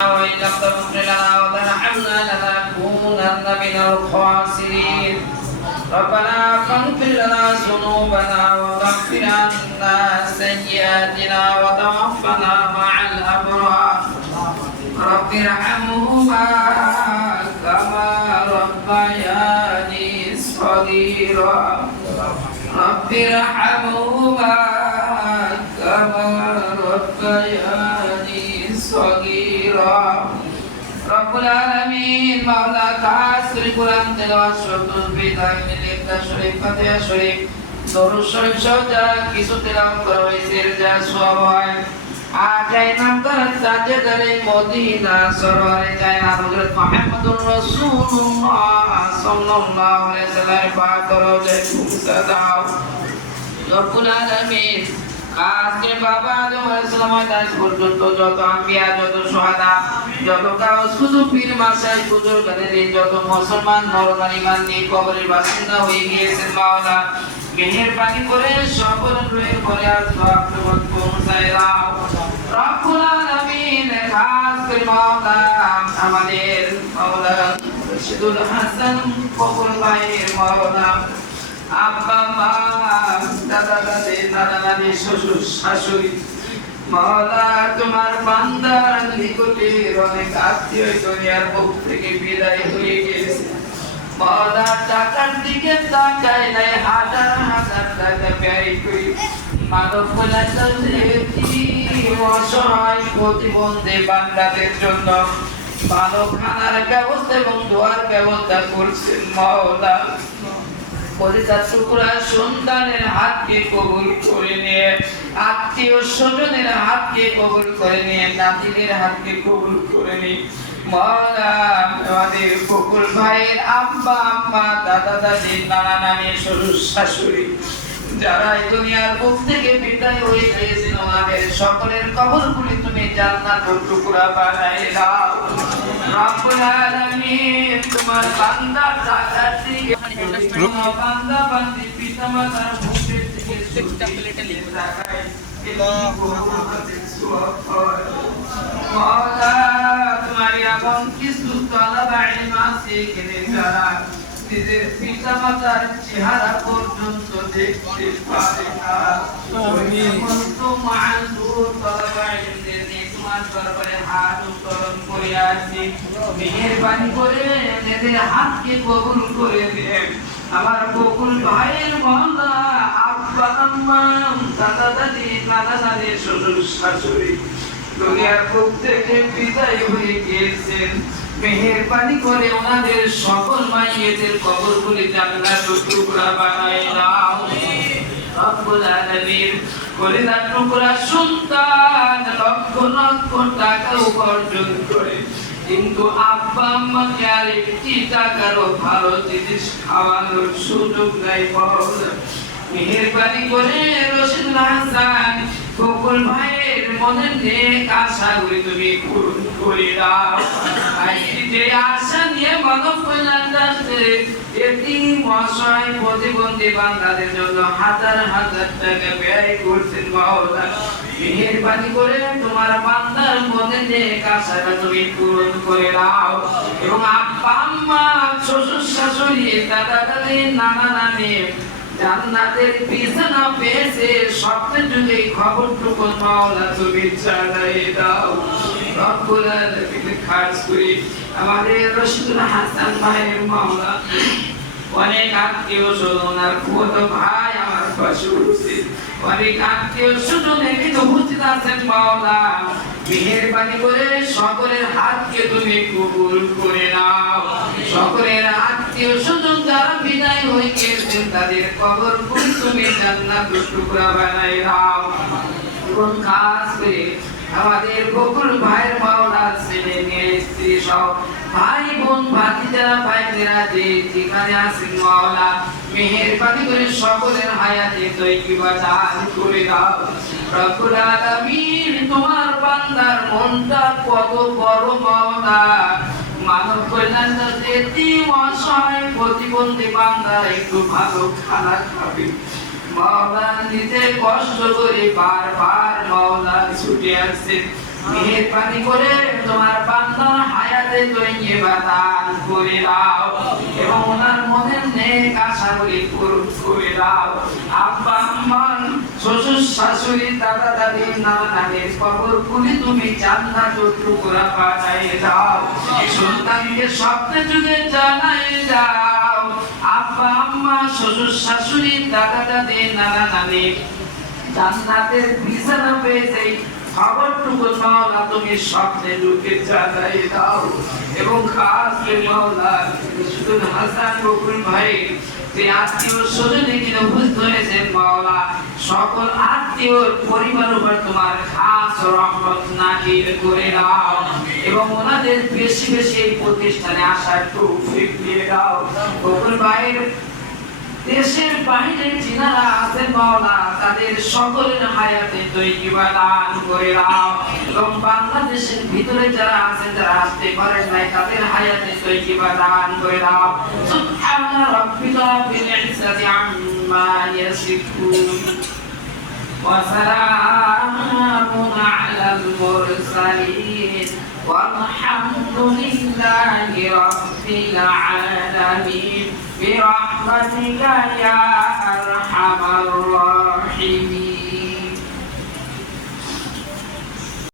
وإن لم تغفر لنا وترحمنا لنكونن من الخاسرين ربنا فاغفر لنا ذنوبنا وكفر عنا سيئاتنا وتوفنا مع الأبرار رب ارحمهما كما ربياني صغيرا رب ارحمهما كما ربياني صغيرا رب العالمين مولا কাসর কোরআন তেলাওয়াত শুরুন বিদায় লিখতা শরীফ ফাতিহা শরীফ দরুদ শরীফ সজা কিছু তেলাওয়াত করা হয়েছে যা সওয়াব হয় আজাই নাম করার সাথে করে মদিনা সরওয়ারে যায় হযরত মুহাম্মদুর রাসূলুল্লাহ সাল্লাল্লাহু আলাইহি সাল্লাম পাক করো জয় মুসা দাও রব্বুল আলামিন আজকে বাবা আদম আলাইহিস সালাম আজ পর্যন্ত যত আম্বিয়া যত শুহাদা যত গাউস কুতুব পীর মাসায় বুজুর্গদের যত মুসলমান নরনারী মাননি কবরের বাসিন্দা হয়ে গিয়েছেন মাওলা মেহেরবানি করে সকল রুহের পরে আর দোয়া প্রবত পৌঁছায় দাও রব্বুল আলামিন খাস করে মাওলা আমাদের মাওলা রশিদুল হাসান কবুল ভাইয়ের মাওলা আব্বা মা দাদা দাদি নানা নানি শ্বশুর শাশুড়ি মাওলা তোমার বান্দার নিকটের অনেক আত্মীয় দুনিয়ার বুক থেকে বিদায় হয়ে গেছে মাওলা টাকার দিকে তাকায় নাই হাজার হাজার টাকা ব্যয় করি মানব কল্যাণের অসহায় প্রতিবন্ধী বান্দাদের জন্য ভালো খানার ব্যবস্থা এবং দোয়ার ব্যবস্থা করছেন মাওলা পরিতার টুকরা সন্তানের হাতকে কবুল করে নিয়ে আত্মীয় স্বজনের হাতকে কবুল করে নিয়ে নাতিদের হাতকে কবুল করে নিয়ে মাওলা আমাদের বকুল ভাইয়ের আব্বা আম্মা দাদা দাদি নানা নানি শ্বশুর শাশুড়ি যারা এই দুনিয়ার বুক থেকে বিদায় হয়ে গিয়েছেন আমাদের সকলের কবরগুলি তুমি জান্নাতের টুকরা বানায় দাও রব্বুল আলামিন তোমার বান্দা দাদার দিকে বান্দা বান্দি পিতামাতার মুখের দিকে চোখে তাকায় মাওলা তোমার এমন কিছু তলবা ইলম আছে এখানে যারা নিজের পিতামাতার চেহারা পর্যন্ত দেখতে পারে না তোমার দরবারে হাত উত্তোলন করে আসছি মেহেরবানি করে এদের হাতকে কবুল করে দেন আমার বকুল ভাইয়ের মাওলা আব্বা আম্মা দাদা দাদি নানা নানি শ্বশুর শাশুড়ি দুনিয়ার বুক থেকে বিদায় হয়ে গিয়েছেন মেহেরবানি করে ওনাদের সকল মাইয়েদের কবরগুলি জান্নাতের টুকরা বানায় দাও রব্বুল আলামিন কলিজার টুকরা সন্তান লক্ষ লক্ষ টাকা উপার্জন করে কিন্তু আব্বা আম্মাকে আর একটি টাকারও ভালো জিনিস খাওয়ানোর সুযোগ নাই মাওলা মেহেরবানি করে রশিদুল হাসান বকুল ভাইয়ের মনের নেক আশাগুলি তুমি পূরণ করে দাও আজকে যে আশা নিয়ে মানব কল্যাণে এতিম অসহায় প্রতিবন্ধী বান্দাদের জন্য হাজার হাজার টাকা ব্যয় করছেন মাওলা মেহেরবানি করে তোমার বান্দার মনের নেক আশাটা তুমি পূরণ করে দাও এবং আব্বা আম্মা শ্বশুর শাশুড়ি দাদা দাদি নানা নানি জান্নাতের বিছানা পেয়েছে স্বপ্নের যুগে খবরটুকু মাওলা তুমি জানাই দাও রব্বুল আলামিন খাস করে আমাদের রশিদুল হাসান ভাইয়ের মাওলা অনেক আত্মীয় স্বজন আর কত ভাই আমার পাশে উপস্থিত অনেক আত্মীয় স্বজন এখানে উপস্থিত আছেন মাওলা মেহেরবানি করে সকলের হাতকে তুমি কবুল করে নাও সকলের আত্মীয় স্বজন যারা বিদায় হয়ে গিয়েছেন তাদের কবরগুলি তুমি জান্নাতের টুকরা বানায় দাও এবং খাস করে আমাদের বকুল ভাইয়ের মাওলা ছেলে মেয়ে স্ত্রী সব ভাই বোন ভাতিজারা ভাইদেরা যেখানে আছেন মাওলা মেহেরবানি করে সকলের হায়াতে তৈবা দান করে দাও রব্বুল আলামিন তোমার বান্দার মনটা কত বড় মাওলা মানব কল্যাণে এতিম অসহায় প্রতিবন্ধী বান্দা একটু ভালো খানা খাবে মাওলা নিজে কষ্ট করে বারবার মাওলা ছুটে আসছে মেহেরবানি করে তোমার বান্দার হায়াতে তৈয়বা দান করে দাও এবং ওনার মনের নেক আশাগুলি পূরণ করে দাও। আব্বা আম্মা শ্বশুর শাশুড়ি দাদা দাদি নানা নানির কবরগুলি তুমি জান্নাতুল টুকরা বানায়ে দাও। সন্তানকে স্বপ্নে যুগে জানায়ে দাও। আব্বা আম্মা শ্বশুর শাশুড়ি দাদা দাদি নানা নানি জান্নাতের বিছানা পেয়েছে খবরটুকু মাওলা তুমি স্বপ্নে ঢুকে জানাই দাও এবং খাস মাওলা শুধু হাসান বকুল ভাই যে আত্মীয় স্বজনে কিনা উপস্থিত হয়েছেন মাওলা সকল আত্মীয় পরিবার উপর তোমার খাস রহমত নাযিল করে দাও এবং ওনাদের বেশি বেশি এই প্রতিষ্ঠানে আসার তৌফিক দিয়ে দাও। বকুল ভাইয়ের দেশের বাইরে যিনারা আছেন মাওলা তাদের সকলের হায়াতে তৈয়বা দান করে দাও এবং বাংলাদেশের ভিতরে যারা আছেন যারা আসতে পারেন নাই তাদের হায়াতে তৈয়বা দান করে দাও। সুবহানা রাব্বিকা বিল ইজ্জাতি আম্মা ইয়াসিফুন ওয়া সালামুন আলাল মুরসালিন walhamdulillahi rabbil alamin برحمتك يا أرحم الراحمين.